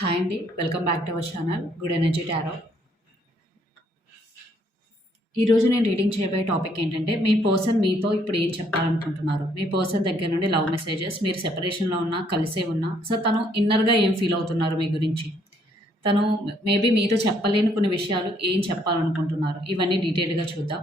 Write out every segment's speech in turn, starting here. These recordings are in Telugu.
హాయ్ అండి welcome back to our channel good energy tarot. ఈరోజు నేను రీడింగ్ చేయబోయే టాపిక్ ఏంటంటే మీ పర్సన్ మీతో ఇప్పుడు ఏం చెప్పాలనుకుంటున్నారు? మీ పర్సన్ దగ్గర నుండి లవ్ మెసేజెస్ మీరు సెపరేషన్లో ఉన్నా కలిసే ఉన్నా సో తను ఇన్నర్గా ఏం ఫీల్ అవుతున్నారు మీ గురించి? తను మేబీ మీతో చెప్పలేని కొన్ని విషయాలు ఏం చెప్పాలనుకుంటున్నారు? ఇవన్నీ డీటెయిల్గా చూద్దాం.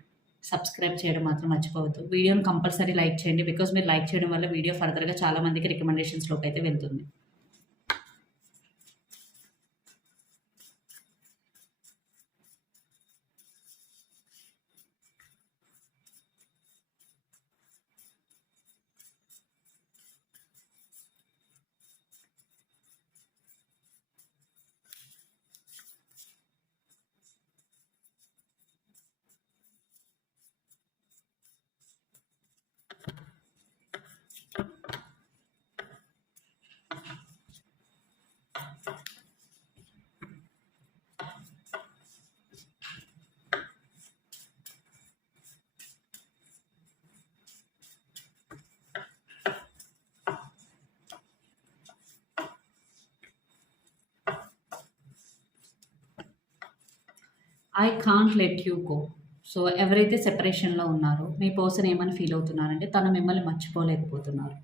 సబ్స్క్రైబ్ చేయడం మాత్రం మర్చిపోవద్దు. వీడియోని కంపల్సరీ లైక్ చేయండి. బికాస్ మీరు లైక్ చేయడం వల్ల వీడియో ఫర్దర్గా చాలా మందికి రికమెండేషన్స్లోకి అయితే వెళ్తుంది. I can't let you go so ఎవరైతే సెపరేషన్లో ఉన్నారో మీ పర్సన్ ఏమని ఫీల్ అవుతున్నారంటే తను మిమ్మల్ని మర్చిపోలేకపోతున్నారు.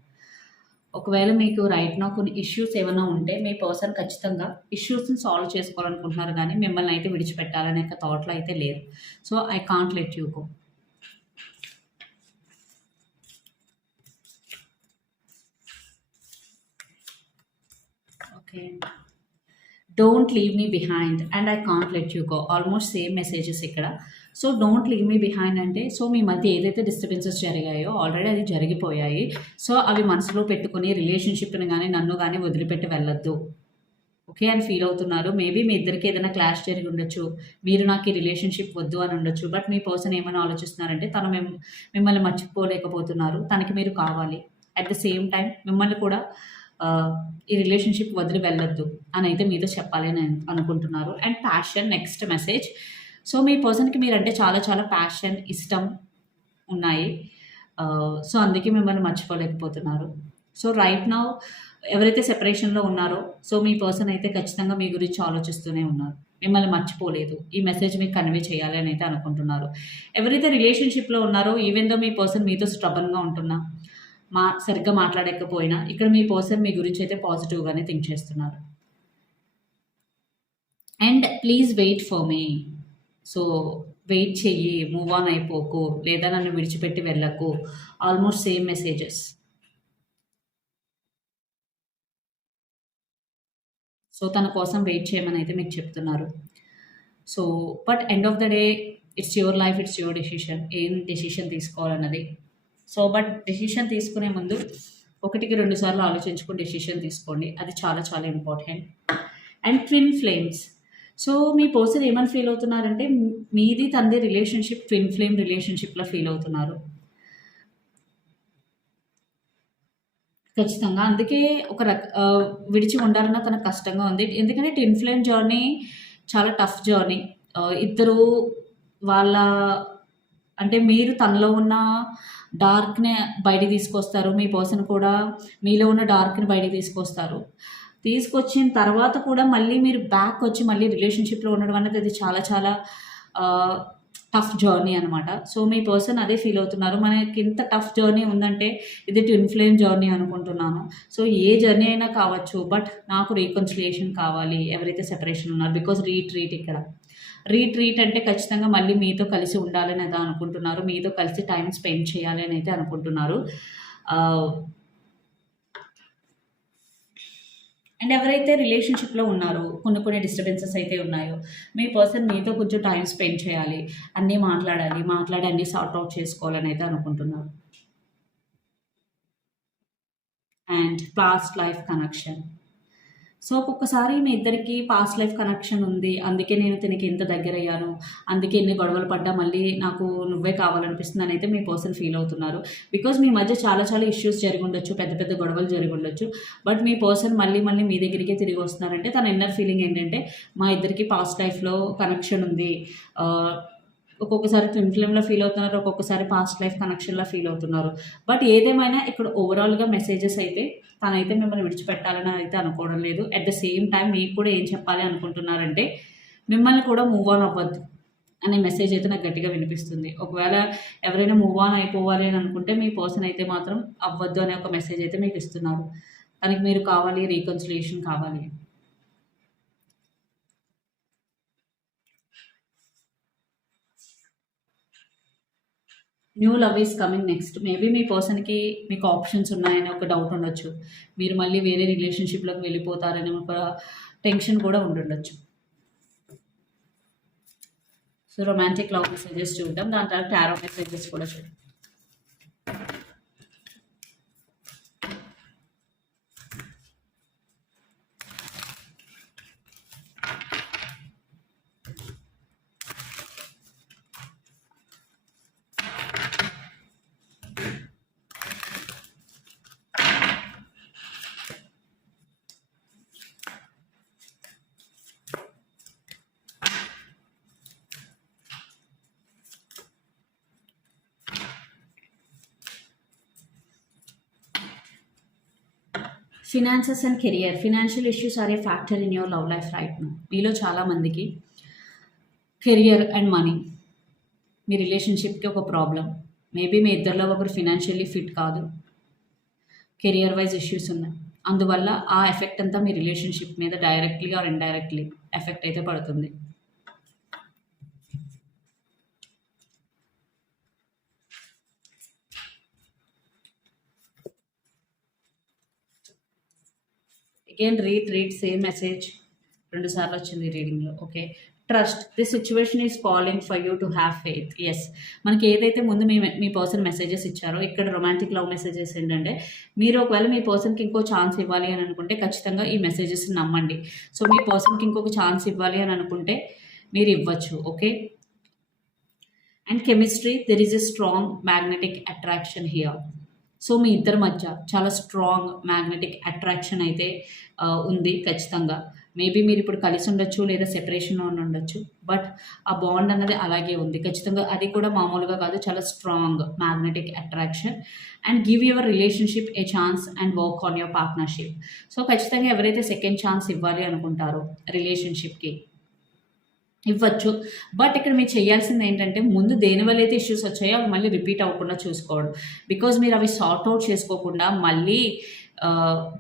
ఒకవేళ మీకు రైట్ నా కొన్ని ఇష్యూస్ ఏమైనా ఉంటే మీ పర్సన్ ఖచ్చితంగా ఇష్యూస్ని సాల్వ్ చేసుకోవాలనుకుంటున్నారు కానీ మిమ్మల్ని అయితే విడిచిపెట్టాలనే ఒక థాట్లో అయితే లేరు. So I can't let you go okay don't leave me behind and I can't let you go almost same messages ఇక్కడ. So don't leave me behind అంటే సో మీ మధ్య ఏదైతే డిస్టర్బెన్సెస్ జరిగాయో ఆల్రెడీ అది జరిగిపోయాయి. సో అవి మనసులో పెట్టుకుని రిలేషన్షిప్ని కానీ నన్ను కానీ వదిలిపెట్టి వెళ్ళొద్దు. ఓకే అని ఫీల్ అవుతున్నారు. మేబీ మీ ఇద్దరికి ఏదైనా క్లాష్ జరిగి ఉండొచ్చు. మీరు నాకు ఈ రిలేషన్షిప్ వద్దు అని ఉండొచ్చు. బట్ మీ పర్సన్ ఏమైనా ఆలోచిస్తున్నారంటే తను మేము మిమ్మల్ని మర్చిపోలేకపోతున్నారు. తనకి మీరు కావాలి. అట్ ద సేమ్ టైం మిమ్మల్ని కూడా ఈ రిలేషన్షిప్ వదిలి వెళ్ళొద్దు అని అయితే మీతో చెప్పాలి అని అనుకుంటున్నారు. And passion next message so మీ పర్సన్కి మీరంటే చాలా చాలా ప్యాషన్ ఇష్టం ఉన్నాయి. సో అందుకే మిమ్మల్ని మర్చిపోలేకపోతున్నారు. సో రైట్ నౌ ఎవరైతే సెపరేషన్లో ఉన్నారో సో మీ పర్సన్ అయితే ఖచ్చితంగా మీ గురించి ఆలోచిస్తూనే ఉన్నారు. మిమ్మల్ని మర్చిపోలేదు. ఈ మెసేజ్ మీకు కన్వే చేయాలి అని అయితే అనుకుంటున్నారు. ఎవరైతే రిలేషన్షిప్లో ఉన్నారో ఈవెన్ దో మీ పర్సన్ మీతో స్ట్రబన్గా ఉంటున్నా మా సరిగ్గా మాట్లాడకపోయినా ఇక్కడ మీ పర్సన్ మీ గురించి అయితే పాజిటివ్గానే థింక్ చేస్తున్నారు. And please wait for me so wait చెయ్యి మూవ్ ఆన్ అయిపోకు లేదా నన్ను విడిచిపెట్టి వెళ్ళకు. ఆల్మోస్ట్ సేమ్ మెసేజెస్ సో తన కోసం వెయిట్ చేయమని అయితే మీకు చెప్తున్నారు. So but end of the day it's your life it's your decision ఏం డెసిషన్ తీసుకోవాలన్నది సో బట్ డెసిషన్ తీసుకునే ముందు ఒకటికి రెండు సార్లు ఆలోచించుకుని డెసిషన్ తీసుకోండి. అది చాలా చాలా important. And twin flames. So me person ఏమని ఫీల్ అవుతున్నారంటే మీది తంది రిలేషన్షిప్ ట్విన్ ఫ్లేమ్ రిలేషన్షిప్లో ఫీల్ అవుతున్నారు. ఖచ్చితంగా. అందుకే ఒక రక విడిచి ఉండాలన్నా తనకు కష్టంగా ఉంది. ఎందుకంటే ట్విన్ ఫ్లేమ్ జర్నీ చాలా టఫ్ జర్నీ. ఇద్దరు వాళ్ళ అంటే మీరు తనలో ఉన్న డార్క్ని బయటికి తీసుకొస్తారు. మీ పర్సన్ కూడా మీలో ఉన్న డార్క్ని బయటికి తీసుకొస్తారు. తీసుకొచ్చిన తర్వాత కూడా మళ్ళీ మీరు బ్యాక్ వచ్చి మళ్ళీ రిలేషన్షిప్లో ఉండడం అనేది అది చాలా చాలా టఫ్ జర్నీ అనమాట సో మీ పర్సన్ అదే ఫీల్ అవుతున్నారు. మనకి ఇంత టఫ్ జర్నీ ఉందంటే ఇది ట్విన్ ఫ్లేమ్ జర్నీ అనుకుంటున్నాను. సో ఏ జర్నీ అయినా కావచ్చు బట్ నాకు రీకన్సిలియేషన్ కావాలి. ఎవరైతే సెపరేషన్ ఉన్నారు బికాజ్ రీట్రీట్ ఇక్కడ. రీట్రీట్ అంటే ఖచ్చితంగా మళ్ళీ మీతో కలిసి ఉండాలని అయితే అనుకుంటున్నారు. మీతో కలిసి టైం స్పెండ్ చేయాలి అని అయితే అనుకుంటున్నారు. అండ్ ఎవరైతే రిలేషన్షిప్లో ఉన్నారో కొన్ని కొన్ని డిస్టర్బెన్సెస్ అయితే ఉన్నాయో మీ పర్సన్ మీతో కొంచెం టైం స్పెండ్ చేయాలి అన్నీ మాట్లాడాలి మాట్లాడి అన్నీ సార్ట్ అవుట్ చేసుకోవాలని అయితే అనుకుంటున్నారు. And past life connection so ఒక్కొక్కసారి మీ ఇద్దరికి పాస్ట్ లైఫ్ కనెక్షన్ ఉంది. అందుకే నేను తినకి ఎంత దగ్గర అయ్యాను అందుకే ఎన్ని గొడవలు పడ్డా మళ్ళీ నాకు నువ్వే కావాలనిపిస్తుంది అని అయితే మీ పర్సన్ ఫీల్ అవుతున్నారు. బికాజ్ మీ మధ్య చాలా చాలా ఇష్యూస్ జరిగి ఉండొచ్చు పెద్ద పెద్ద గొడవలు జరిగి ఉండొచ్చు. బట్ మీ పర్సన్ మళ్ళీ మళ్ళీ మీ దగ్గరికే తిరిగి వస్తున్నారంటే తన ఇన్నర్ ఫీలింగ్ ఏంటంటే మా ఇద్దరికి పాస్ట్ లైఫ్లో కనెక్షన్ ఉంది. ఒక్కొక్కసారి ట్విన్ ఫ్లేమ్లో ఫీల్ అవుతున్నారు ఒక్కొక్కసారి పాస్ట్ లైఫ్ కనెక్షన్లో ఫీల్ అవుతున్నారు. బట్ ఏదేమైనా ఇక్కడ ఓవరాల్గా మెసేజెస్ అయితే తనైతే మిమ్మల్ని విడిచిపెట్టాలని అయితే అనుకోవడం లేదు. అట్ ద సేమ్ టైం మీకు కూడా ఏం చెప్పాలి అనుకుంటున్నారంటే మిమ్మల్ని కూడా మూవ్ ఆన్ అవ్వద్దు అనే మెసేజ్ అయితే నాకు గట్టిగా వినిపిస్తుంది. ఒకవేళ ఎవరైనా మూవ్ ఆన్ అయిపోవాలి అని అనుకుంటే మీ పర్సన్ అయితే మాత్రం అవ్వద్దు అనే ఒక మెసేజ్ అయితే మీకు ఇస్తున్నారు. తనకి మీరు కావాలి రీకన్సిలేషన్ కావాలి. New love is coming next. Maybe మీ పర్సన్కి మీకు ఆప్షన్స్ ఉన్నాయని ఒక డౌట్ ఉండొచ్చు. మీరు మళ్ళీ వేరే రిలేషన్షిప్లోకి వెళ్ళిపోతారని ఒక టెన్షన్ కూడా ఉండుండొచ్చు. సో రొమాంటిక్ లవ్ మెసేజెస్ చూద్దాం. దాని తర్వాత టారో మెసేజెస్ కూడా చూద్దాం. Finances and career financial issues are a factor in your love life right no మీలో చాలామందికి కెరియర్ అండ్ మనీ మీ రిలేషన్షిప్కి ఒక ప్రాబ్లం మేబీ మీ ఇద్దరిలో ఒకరు ఫినాన్షియల్లీ ఫిట్ కాదు కెరియర్ వైజ్ ఇష్యూస్ ఉన్నాయి అందువల్ల ఆ ఎఫెక్ట్ అంతా మీ రిలేషన్షిప్ మీద డైరెక్ట్లీ ఆర్ ఇండైరెక్ట్లీ ఎఫెక్ట్ అయితే పడుతుంది again read read same message. రెండు సార్లు వచ్చింది రీడింగ్లో okay trust this situation is calling for you to have faith yes మనకి ఏదైతే ముందు మీ మీ పర్సన్ మెసేజెస్ ఇచ్చారో ఇక్కడ రొమాంటిక్ లవ్ మెసేజెస్ ఏంటంటే మీరు ఒకవేళ మీ పర్సన్కి ఇంకో ఛాన్స్ ఇవ్వాలి అని అనుకుంటే ఖచ్చితంగా ఈ మెసేజెస్ నమ్మండి. సో మీ పర్సన్కి ఇంకొక ఛాన్స్ ఇవ్వాలి అని అనుకుంటే మీరు ఇవ్వచ్చు. Okay and chemistry there is a strong magnetic attraction here so మీ ఇద్దరి మధ్య చాలా స్ట్రాంగ్ మ్యాగ్నెటిక్ అట్రాక్షన్ అయితే ఉంది ఖచ్చితంగా. మేబీ మీరు ఇప్పుడు కలిసి ఉండొచ్చు లేదా సెపరేషన్లో ఉండొచ్చు బట్ ఆ బాండ్ అన్నది అలాగే ఉంది. ఖచ్చితంగా అది కూడా మామూలుగా కాదు చాలా strong magnetic attraction and give your relationship a chance and work on your partnership so ఖచ్చితంగా ఎవరైతే సెకండ్ ఛాన్స్ ఇవ్వాలి అనుకుంటారో రిలేషన్షిప్కి ఇవ్వచ్చు. బట్ ఇక్కడ మీరు చేయాల్సింది ఏంటంటే ముందు దేని వల్ల అయితే ఇష్యూస్ వచ్చాయో అవి మళ్ళీ రిపీట్ అవ్వకుండా చూసుకోవడం. బికాజ్ మీరు అవి సార్ట్ అవుట్ చేసుకోకుండా మళ్ళీ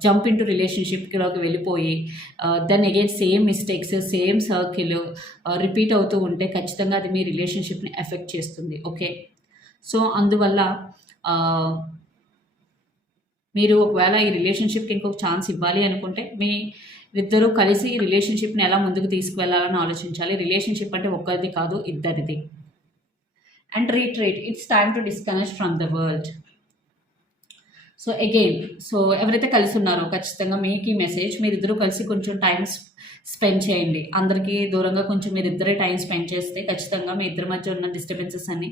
జంప్ ఇంటూ రిలేషన్షిప్లోకి వెళ్ళిపోయి then again same mistakes same circle repeat అవుతూ ఉంటే ఖచ్చితంగా అది మీ రిలేషన్షిప్ని ఎఫెక్ట్ చేస్తుంది. ఓకే సో అందువల్ల మీరు ఒకవేళ ఈ రిలేషన్షిప్కి ఇంకొక ఛాన్స్ ఇవ్వాలి అనుకుంటే మీ ఇద్దరు కలిసి రిలేషన్షిప్ని ఎలా ముందుకు తీసుకువెళ్ళాలని ఆలోచించాలి? రిలేషన్షిప్ అంటే ఒక్కరిది కాదు ఇద్దరిది. And retreat it's time to disconnect from the world so again so ఎవరైతే కలిసి ఉన్నారో ఖచ్చితంగా మీకు ఈ మెసేజ్ మీరిద్దరూ కలిసి కొంచెం టైం స్పెండ్ చేయండి. అందరికీ దూరంగా కొంచెం మీరు ఇద్దరే టైం స్పెండ్ చేస్తే ఖచ్చితంగా మీ ఇద్దరి మధ్య ఉన్న డిస్టర్బెన్సెస్ అన్ని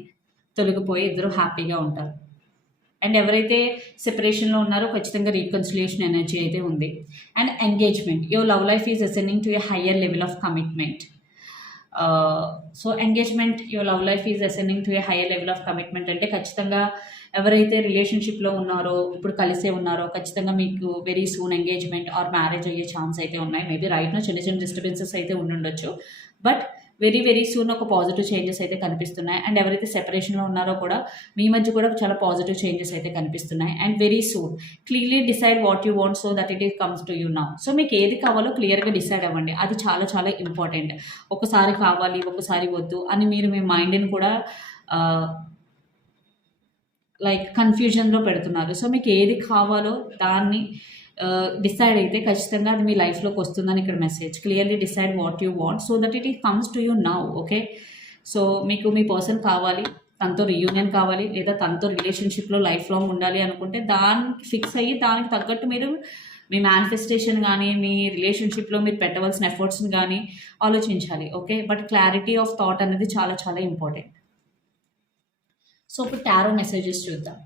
తొలగిపోయి ఇద్దరు హ్యాపీగా ఉంటారు. అండ్ ఎవరైతే సెపరేషన్లో ఉన్నారో ఖచ్చితంగా రీకన్సిలియేషన్ ఎనర్జీ అయితే ఉంది. And engagement your love life is ascending to a higher level of commitment so engagement your love life is ascending to a higher level of commitment అంటే ఖచ్చితంగా ఎవరైతే రిలేషన్షిప్లో ఉన్నారో ఇప్పుడు కలిసే ఉన్నారో ఖచ్చితంగా మీకు very soon engagement or marriage అయ్యే ఛాన్స్ అయితే ఉన్నాయి. మేబీ రైట్నో చిన్న చిన్న డిస్టర్బెన్సెస్ అయితే ఉండుండొచ్చు. బట్ వెరీ వెరీ సూన్ ఒక పాజిటివ్ చేంజెస్ అయితే కనిపిస్తున్నాయి. అండ్ ఎవరైతే సెపరేషన్లో ఉన్నారో కూడా మీ మధ్య కూడా చాలా పాజిటివ్ చేంజెస్ అయితే కనిపిస్తున్నాయి. And very soon clearly decide what you want so that it is comes to you now. So మీకు ఏది కావాలో క్లియర్గా డిసైడ్ అవ్వండి. అది చాలా చాలా ఇంపార్టెంట్. ఒకసారి కావాలి ఒకసారి వద్దు అని మీరు మీ మైండ్ని కూడా లైక్ కన్ఫ్యూజన్లో పెడుతున్నారు. సో మీకు ఏది కావాలో దాన్ని డిసైడ్ అయితే ఖచ్చితంగా అది మీ లైఫ్లోకి వస్తుందని ఇక్కడ message clearly decide what you want so that it is comes to you now okay so మీకు మీ పర్సన్ కావాలి తనతో రియూనియన్ కావాలి లేదా తనతో రిలేషన్షిప్లో లైఫ్ లాంగ్ ఉండాలి అనుకుంటే దానికి ఫిక్స్ అయ్యి దానికి తగ్గట్టు మీరు మీ మేనిఫెస్టేషన్ కానీ మీ రిలేషన్షిప్లో మీరు పెట్టవలసిన ఎఫర్ట్స్ని కానీ ఆలోచించాలి okay but clarity of thought అనేది చాలా చాలా ఇంపార్టెంట్ సో ఇప్పుడు టారో మెసేజెస్ చూద్దాం.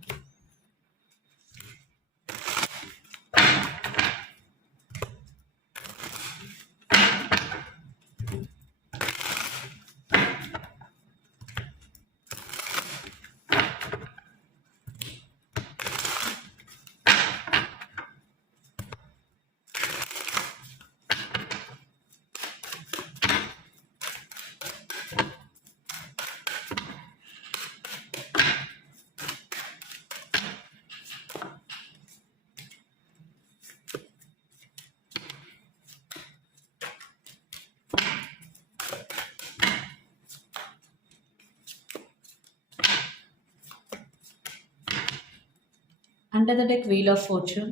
Under the deck, Wheel of Fortune.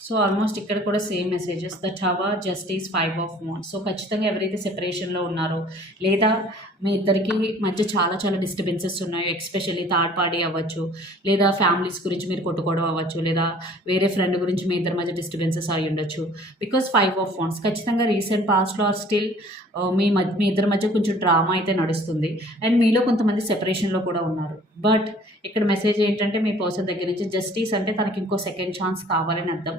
So almost ఇక్కడ కూడా same messages the tower justice five of Mon so ఖచ్చితంగా ఎవరైతే సెపరేషన్లో ఉన్నారో లేదా మీ ఇద్దరికి మధ్య చాలా చాలా డిస్టర్బెన్సెస్ ఉన్నాయి. ఎక్స్పెషల్లీ థర్డ్ పార్టీ అవ్వచ్చు లేదా ఫ్యామిలీస్ గురించి మీరు కొట్టుకోవడం అవ్వచ్చు లేదా వేరే ఫ్రెండ్ గురించి మీ ఇద్దరి మధ్య డిస్టర్బెన్సెస్ అయి ఉండొచ్చు. బికాస్ ఫైవ్ ఆఫ్ ఫోన్స్ ఖచ్చితంగా రీసెంట్ పాస్ట్లో ఆర్ స్టిల్ మీ మధ్య మీ ఇద్దరి మధ్య కొంచెం డ్రామా అయితే నడుస్తుంది. అండ్ మీలో కొంతమంది సెపరేషన్లో కూడా ఉన్నారు. బట్ ఇక్కడ మెసేజ్ ఏంటంటే మీ పర్సన్ దగ్గర నుంచి జస్టిస్ అంటే తనకి ఇంకో సెకండ్ ఛాన్స్ కావాలని అర్థం.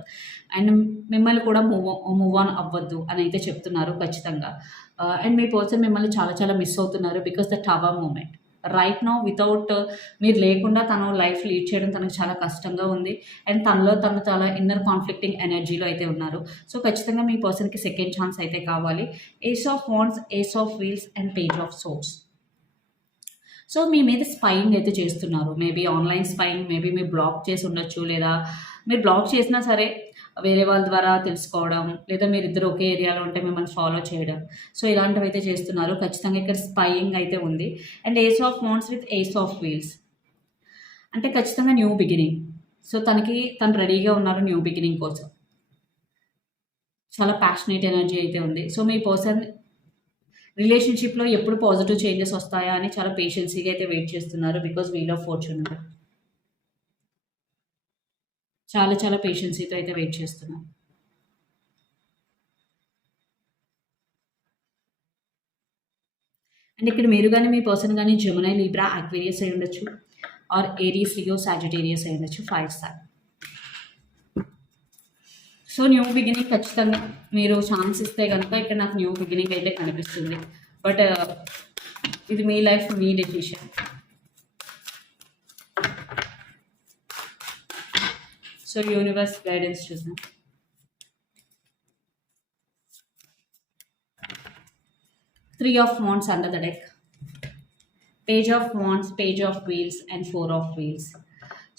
అండ్ మిమ్మల్ని కూడా మూవ్ మూవ్ ఆన్ అవ్వద్దు అని అయితే చెప్తున్నారు ఖచ్చితంగా. అండ్ మీ పర్సన్ మిమ్మల్ని చాలా చాలా మిస్ అవుతున్నారు because the tower moment right now without మీరు లేకుండా తను లైఫ్ లీడ్ చేయడం తనకు చాలా కష్టంగా ఉంది. అండ్ తనలో తను చాలా ఇన్నర్ కాన్ఫ్లిక్టింగ్ ఎనర్జీలో అయితే ఉన్నారు. సో ఖచ్చితంగా మీ పర్సన్కి సెకండ్ ఛాన్స్ అయితే కావాలి. Ace of wands ace of wheels and page of swords so మీ మీద స్పైయింగ్ అయితే చేస్తున్నారు. మేబీ ఆన్లైన్ స్పైయింగ్ మేబీ మీరు బ్లాక్ చేసి ఉండొచ్చు లేదా మీరు బ్లాక్ చేసినా సరే వేరే వాళ్ళ ద్వారా తెలుసుకోవడం లేదా మీరు ఇద్దరు ఒకే ఏరియాలో ఉంటే మిమ్మల్ని ఫాలో చేయడం. సో ఇలాంటివి అయితే చేస్తున్నారు. ఖచ్చితంగా ఇక్కడ స్పైయింగ్ అయితే ఉంది. And ace of wands with ace of wheels అంటే ఖచ్చితంగా న్యూ బిగినింగ్ సో తనకి తను రెడీగా ఉన్నారు న్యూ బిగినింగ్ కోసం. చాలా ప్యాషనేట్ ఎనర్జీ అయితే ఉంది. సో మీ పర్సన్ రిలేషన్షిప్లో ఎప్పుడు పాజిటివ్ చేంజెస్ వస్తాయా అని చాలా పేషెన్సీగా అయితే వెయిట్ చేస్తున్నారు బికాజ్ వీల్ ఆఫ్ ఫార్చ్యూన్ చాలా చాలా పేషెన్సీతో అయితే వెయిట్ చేస్తున్నాం అండ్ ఇక్కడ మీరు కానీ మీ పర్సన్ కానీ జమునై లీబ్రా అక్వేరియస్ అయి ఉండొచ్చు. ఆర్ ఏరియస్ లియో సాజిటేరియస్ అయి ఉండొచ్చు five star so new beginning ఖచ్చితంగా మీరు ఛాన్స్ ఇస్తే కనుక ఇక్కడ నాకు న్యూ బిగినింగ్ అయితే కనిపిస్తుంది. బట్ uh, ఇది మీ life me decision So universe guidance chosen. Three of Wands under the deck. Page of Wands, Page of Wheels and Four of Wheels.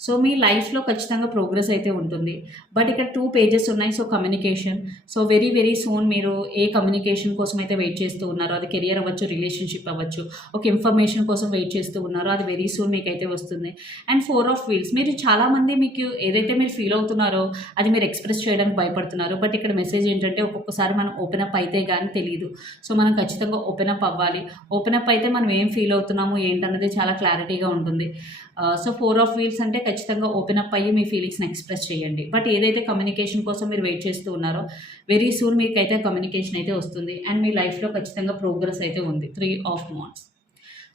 So మీ లైఫ్లో ఖచ్చితంగా ప్రోగ్రెస్ అయితే ఉంటుంది. బట్ ఇక్కడ టూ పేజెస్ ఉన్నాయి. So communication. So very very soon మీరు ఏ కమ్యూనికేషన్ కోసం అయితే వెయిట్ చేస్తూ ఉన్నారో అది కెరియర్ అవ్వచ్చు రిలేషన్షిప్ అవ్వచ్చు ఒక ఇన్ఫర్మేషన్ కోసం వెయిట్ చేస్తూ ఉన్నారో అది వెరీ సూన్ మీకు అయితే వస్తుంది. And four of wheels. మీరు చాలామంది మీకు ఏదైతే మీరు ఫీల్ అవుతున్నారో అది మీరు ఎక్స్ప్రెస్ చేయడానికి భయపడుతున్నారు. బట్ ఇక్కడ మెసేజ్ ఏంటంటే ఒక్కొక్కసారి మనం ఓపెన్ అప్ అయితే కానీ తెలియదు సో మనం ఖచ్చితంగా ఓపెన్ అప్ అవ్వాలి. ఓపెన్ అప్ అయితే మనం ఏం ఫీల్ అవుతున్నాము ఏంటన్నది చాలా క్లారిటీగా ఉంటుంది. సో ఫోర్ ఆఫ్ వీల్స్ అంటే ఖచ్చితంగా ఓపెన్ అప్ అయ్యి మీ ఫీలింగ్స్ని ఎక్స్ప్రెస్ చేయండి. బట్ ఏదైతే కమ్యూనికేషన్ కోసం మీరు వెయిట్ చేస్తూ ఉన్నారో వెరీ సూన్ మీకైతే కమ్యూనికేషన్ అయితే వస్తుంది. అండ్ మీ లైఫ్లో ఖచ్చితంగా ప్రోగ్రెస్ అయితే ఉంది. Three of months